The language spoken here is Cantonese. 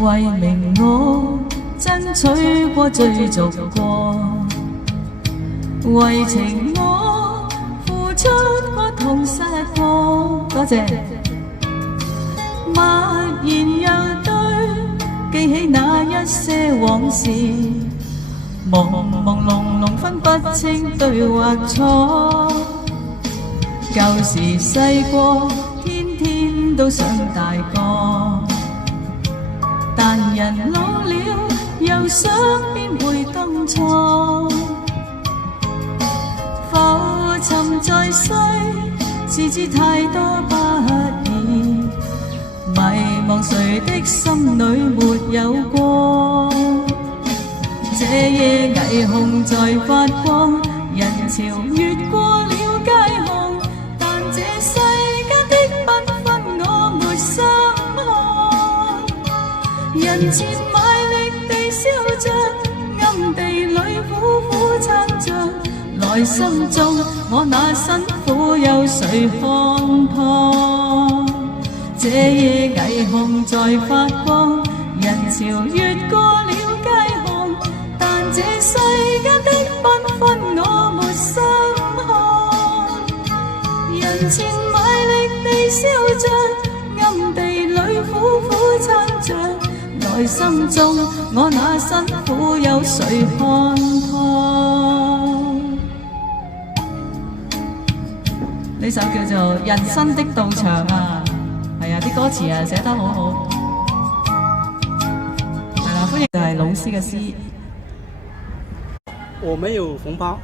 為名我爭取過追逐過，為情我付出過痛失過。多謝。默然又對，記起那一些往事，朦朦朧朧分不清對或錯。舊時細個，天天都想大個，但人老了，又想變回當初。浮沉在世，是知太多不易，迷茫誰的心裏沒有光。這夜霓虹在發光，人潮越過了街巷，但這世間的繽紛我沒心看。人前賣力地笑着，暗地裏苦苦撐着，內心中我那辛苦有誰看破？這夜霓虹在發光，人潮越過了街巷，但這世間的繽紛我沒心看。人前賣力地笑着，暗地裏苦苦撐着，內心中我那辛苦有誰看破？呢首叫做《人生的道場》啊，係啊，啲歌詞啊寫得好好。係啦，歡迎就係老師嘅詩。我沒有紅包。